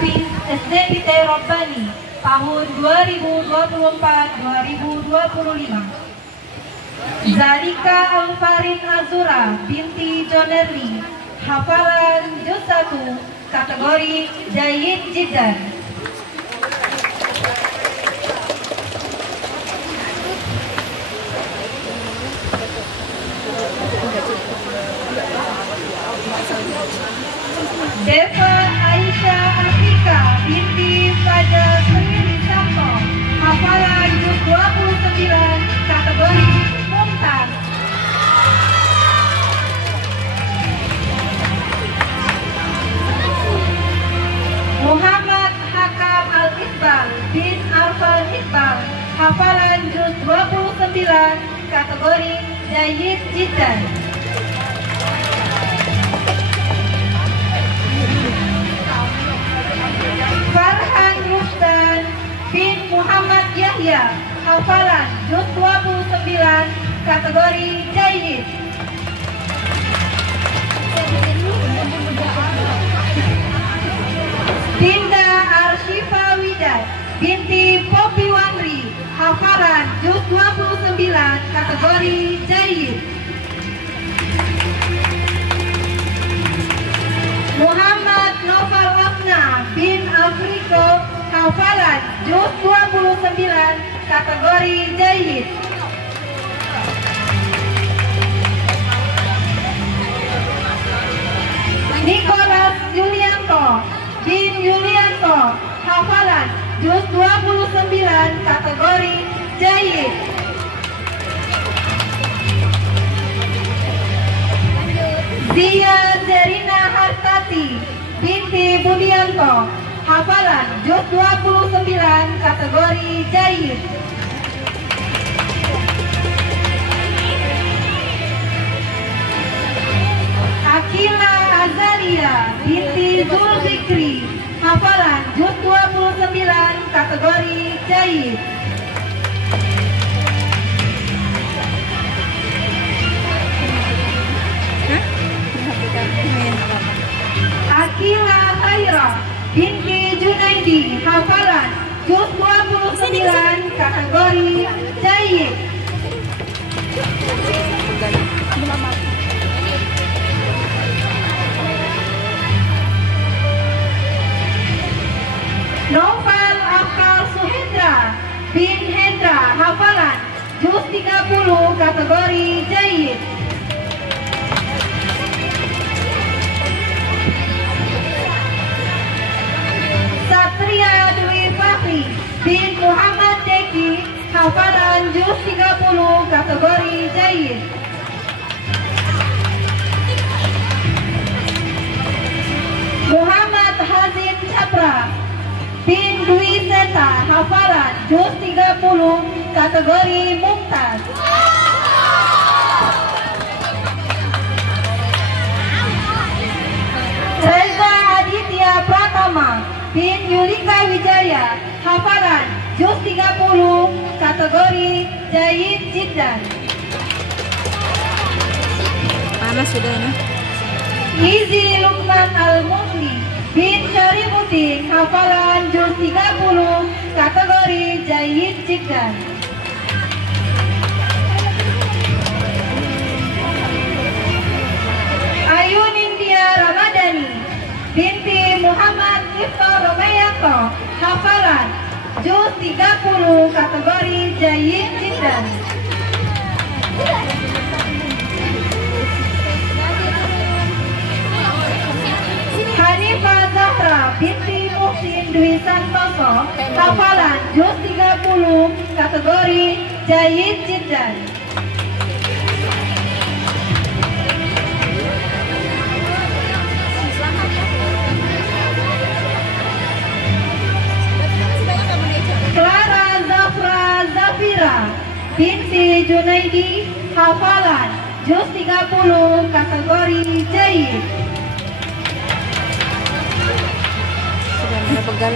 Hafiz SDIT Robbani tahun 2024-2025. Zalika Alfarin Azura binti Jonerli, hafalan juz 1, kategori Jayyid Jiddan. Deva Aisyah Afrika binti Fajar Sri Risanto, hafalan juz 29, kategori Mumtaz. Muhammad Hakam Al-Iqbal bin Arfan Iqbal, hafalan juz 29, kategori Jayyid Jiddan. Farhan Rusdan bin Muhammad Yahya, hafalan juz 29, kategori Jayyid. Dinda Arshifa Widat binti Poppy Wanri, hafalan juz 29, kategori Jayyid. Muhammad Novel Afna bin Afriko, hafalan juz 29, kategori Jayyid. Nicholas Julianto bin Yulianto, hafalan juz 29, kategori Jayyid. Zia Zerina Hartati binti Budianto, hafalan juz 29, kategori Jayyid. Akila Azalia binti Zulfikri, hafalan juz 29, kategori Jayyid. Akila Khaira binti Junaidi, hafalan juz 29, kategori Jayyid. Novel Akal Suhendra bin Hendra, hafalan juz 30, kategori Jayyid. Satria Dwi Fakri bin Muhammad Deki, hafalan juz 30, kategori Jayyid. Muhammad Hazin Chapra bin Dwi Seta, hafalan juz 30, kategori Mumtaz. Reza Aditya Pratama bin Yulika Wijaya, hafalan juz 30, kategori Jayyid Jiddan. Panas sudah ini. Izi Lukman Al-Mufli bin Syarifuddin, hafalan juz 30, kategori Jayyid Jiddan. Ayun India Ramadhani binti Muhammad Iftar Romayanto, hafalan juz 30, kategori Jayyid Jiddan. Hanifah Zahra binti Muhsin Dwi Santoso, hafalan juz 30, kategori Jayyid Jiddan. Clara Zafra Zafira binti Junaidi, hafalan juz 30, kategori Jayyid. Sudah pegal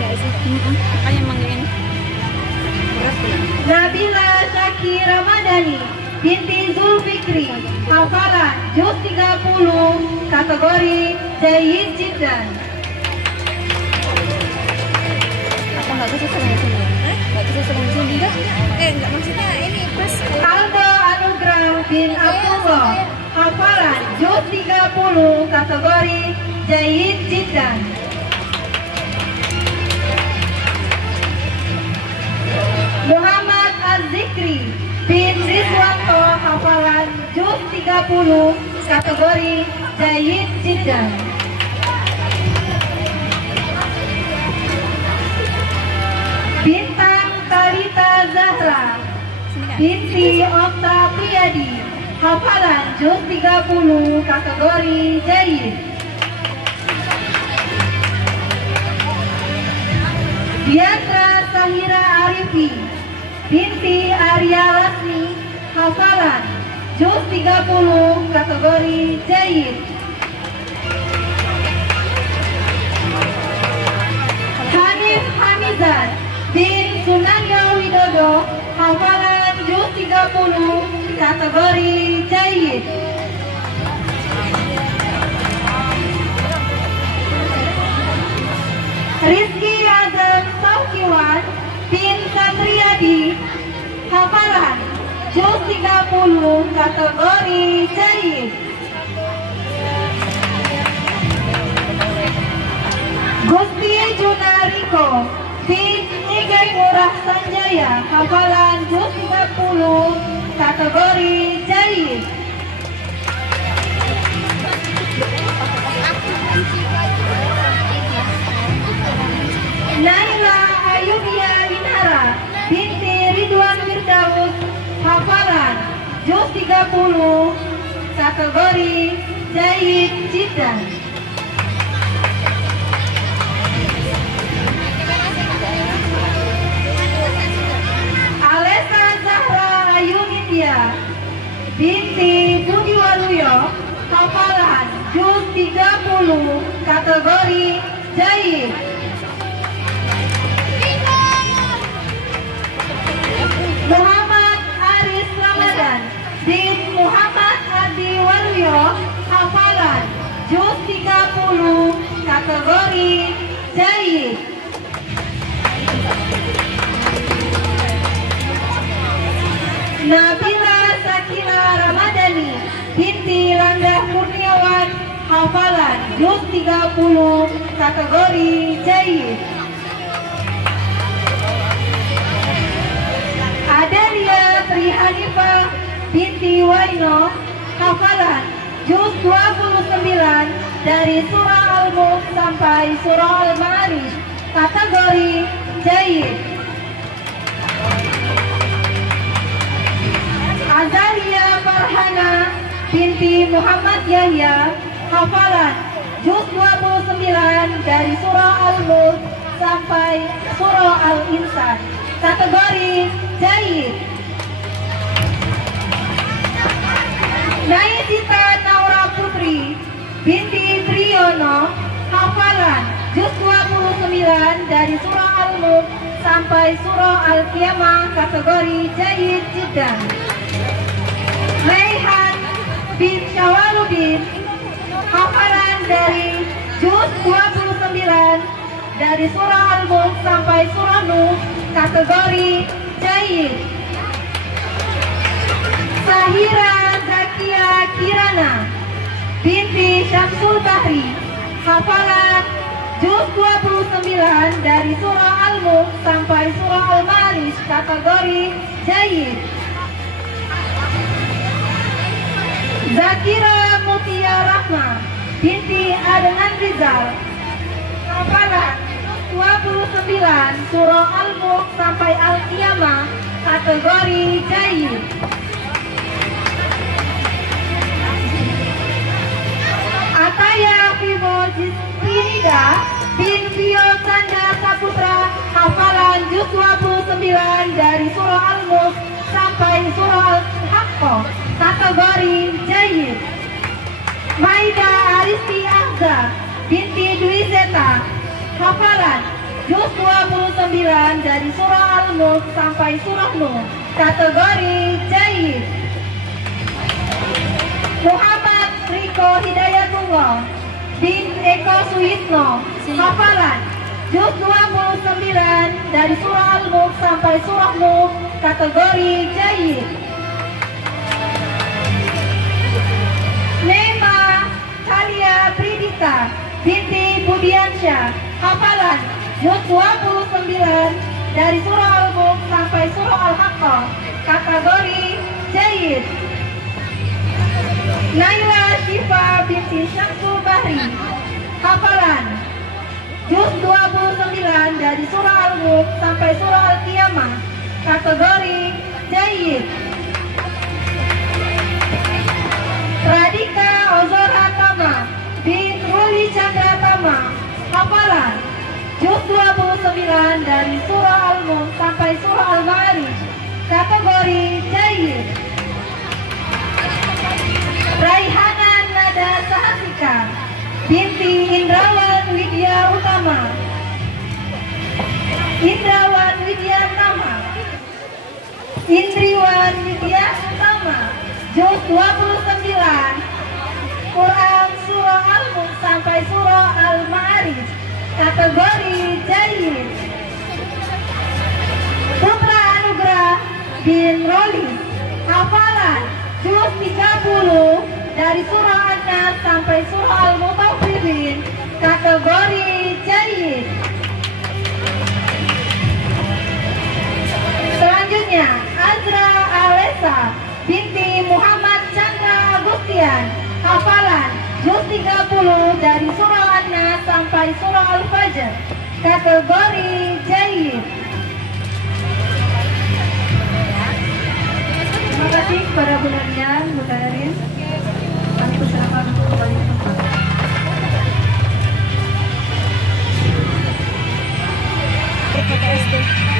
nggak sih? Makanya manggilin berat ya. Nabila Syakir Ramadhani binti Zulfikri, hafalan juz 30, kategori Jayyid Jiddan. bisa selain sini. Nggak bisa selain sini. Enggak maksudnya ini pas. Aldo Anugrah bin Abdullah, hafalan juz 30 kategori Jayyid Jiddan. Muhammad Az-Zikri bin Rizwanto, hafalan juz 30 kategori Jayyid Jiddan. Bintang Talita Zahra binti Okta Priyadi, hafalan juz 30 kategori Jayyid. Diandra Sahira Arifi binti Arya Lasmi, hafalan juz 30 kategori Jayyid. Hanif Hamizan bin Sunanyo Widodo, hafalan juz 30 kategori Jayyid. Rizky Azam Saukiwan bin Satriadi, hafalan juz 30 kategori Jayyid. Gusti Junariko bin Igai Murah Sanjaya, hafalan juz 30 kategori Jayyid. Naila Ayudia Inara binti Ridwan Firdaus, hafalan juz 30 kategori Jayyid Jiddan. Alessa Zahra Ayunitya binti Budi Waluyo, hafalan juz 30 kategori Jayyid. Muhammad Aris Ramadan bin Muhammad Adi Waluyo, hafalan juz 30 kategori Jayyid. Nabila Sakila Ramadhani binti Rangga Kurniawan, hafalan juz 30 kategori Jayyid. Adalia Trihanifah binti Waino, hafalan juz 29 dari surah Al-Mulk sampai surah Al-Ma'arij, kategori Jayyid. Azalia Farhana binti Muhammad Yahya, hafalan juz 29 dari surah Al-Mulk sampai surah Al-Insan, kategori Jayyid. Naisita Naura Putri binti Triyono, hafalan juz 29 dari surah Al-Mulk sampai surah Al-Qiyamah, kategori Jayyid Jiddan. Raihan bin Syawaludin, hafalan dari juz 29 dari surah Al-Mulk sampai surah Nuh, kategori Jayyid. Sahira Zakia Kirana binti Syamsul Bahri, hafalan juz 29 dari surah Al-Mulk sampai surah Al-Ma'arij, kategori Jayyid. Zakira Mutia Rahma binti Adnan Rizal, hafalan 29 surah Al-Mulk sampai Al-Qiyamah, kategori Jayyid. Ataya Vivo Jispinida bin Vio Sanda Saputra, hafalan juz 29 dari surah Al-Mulk sampai surah Al-Haqqah, kategori Jayyid. Maida Aristi Ahza binti Dwi Zeta, hafalan juz 29 dari surah Al-Mulk sampai surah Nuh, kategori Jayyid. Muhammad Riko Hidayatullah bin Eko Suitno, hafalan juz 29 dari surah Al-Mulk sampai surah Mulk, kategori jayyid. Nema Kalia Pridita binti Budiansyah, hafalan juz 29 dari surah Al-Mulk sampai surah Al-Haqqah, kategori jayyid. Naila Syifa binti Syamsul Bahri, hafalan juz 29 dari surah Al-Mulk sampai surah Al-Qiyamah, kategori jayyid. Radika Ozora Tama bin Ruli Chandra Tama, hafalan juz 29 dari surah Al-Mulk sampai surah Al-Ma'arij, kategori jayyid. Raihanan Nada Sahasika binti Indrawan Widya Utama, Indrawan Widya Utama, Indriwan Widya Utama, juz 29 Quran surah Al-Mulk sampai surah Al-Ma'arij, kategori jayyid. Putra Anugrah bin Roli, hafalan juz 30 dari surah An-Nas sampai surah Al-Mutaffifin, kategori jayyid. Selanjutnya Azra Alesa binti Muhammad Chandra Agustian, hafalan juz 30 dari surah An-Nas sampai surah Al-Fajr, kategori jayyid. Terima kasih kepada Bu Narian, Bu Karin. Kami persilakan untuk kembali ke tempat. PKSD.